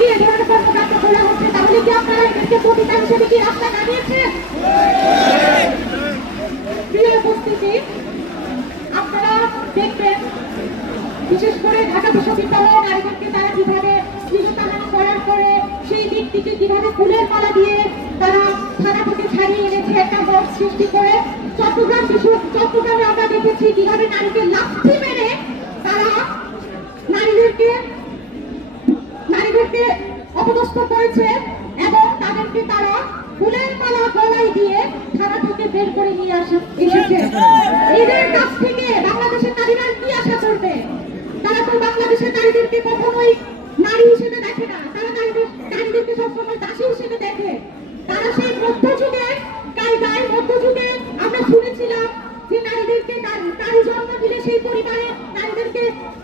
গিয়ে ধরনের কর্মকাণ্ড করা হচ্ছে, তাহলে কি আপনারা এদেরকে প্রতিকার হিসেবে কি রাস্তা দাঁড়িয়েছেন? প্রিয় উপস্থিতি, আপনারা দেখবেন বিশেষ করে ঢাকা বিশ্ববিদ্যালয়ে নারীদেরকে তারা কিভাবে শ্লীলতাহানি করার পরে সেই ব্যক্তিকে কিভাবে ফুলের মালা দিয়ে তারা থানা থেকে ছাড়িয়ে এনেছে একটা মত সৃষ্টি করে। চট্টগ্রামে আমরা দেখেছি কিভাবে নারীকে লাথি মেরে তারা নারীদেরকে অপদস্থ করেছে এবং তাদেরকে তারা ফুলের মালা গলায় দিয়ে থানা থেকে বের করে নিয়ে এসেছে। এদের কাছ থেকে বাংলাদেশের নারীরা কি আশা করবে? তারা তো বাংলাদেশের নারীদেরকে কখনোই নারী হিসেবে দেখে না, তারা নারীদেরকে সবসময় দাসী হিসেবে দেখে। তারা সেই মধ্যযুগে কায়দায় মধ্যযুগে আমরা শুনেছিলাম যে নারীদেরকে নারী জন্ম দিলে সেই পরিবারে নারীদেরকে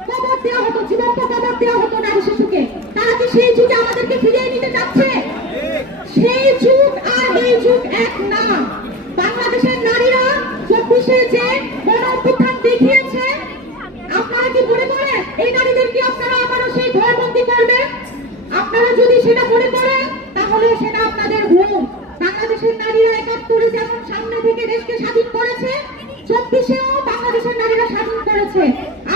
কবর দেওয়া হতো, জীবন্ত কবর দেওয়া হতো নারী শিশুকে। তারা কি সেই যুগে আমাদেরকে ফিরিয়ে নিতে চাচ্ছে? সেই যুগ আর এই যুগ এক না। বাংলাদেশের নারীরা 24-এ যে গণ অভ্যুত্থান দেখিয়েছে, আপনারা কি মনে করেন এই নারীদেরকে আপনারা আবারও সেই ঘরবন্দি করবেন? আপনারা যদি সেটা মনে করেন তাহলে সেটা আপনাদের ভুল। বাংলাদেশের নারীরা 71-এ যেমন সামনে থেকে দেশকে স্বাধীন করেছে, 24-এও বাংলাদেশের নারীরা স্বাধীন করেছে।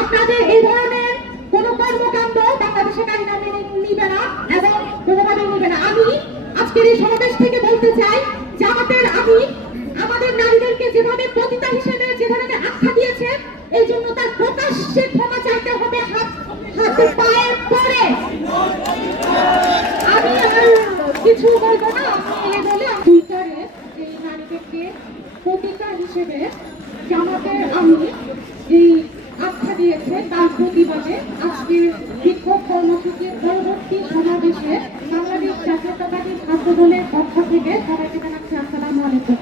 আপনাদের এই ধরনের কোন কর্মকাণ্ড বাংলাদেশের নারীরা মেনে নিবে না এবং কোনোভাবেই নিবে না। আমি আজকের এই সমাবেশ থেকে বলতে চাই, জামাতের আমির আমাদের নারীদেরকে যেভাবে পতিতা হিসেবে যে ধরনের আখ্যা দিয়েছে, এই জন্য তার প্রকাশ্যে ক্ষমা চাইতে হবে হাতে পায়ের পরে। আমি আর কিছু বলবো না, আমি বলে টুইটারে এই নারীদেরকে পতিতা হিসেবে জামাতের আমির এই আখ্যা দিয়েছে, তার প্রতিবাদে আজকে বিক্ষোভ কর্মসূচির পরবর্তী সমাবেশে বাংলাদেশ জাতীয়তাবাদী ছাত্র দলের পক্ষ থেকে সবাইকে জানাচ্ছি আসসালামু আলাইকুম।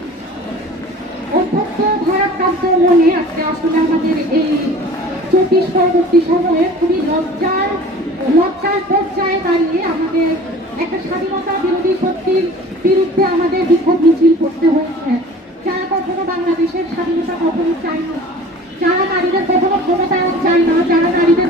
অত্যন্ত ভারাক্রান্ত মনে আজকে আসলে আমাদের এই 24 পরবর্তী সময়ে খুবই লজ্জার পর্যায়ে দাঁড়িয়ে আমাদের একটা স্বাধীনতা বিরোধী শক্তির বিরুদ্ধে আমাদের বিক্ষোভ মিছিল করতে হয়েছে। যারা কখনো বাংলাদেশের স্বাধীনতা কখনো চায় না, যারা নারীদের কখনো ক্ষমতায়ন চায় না, যারা নারীদের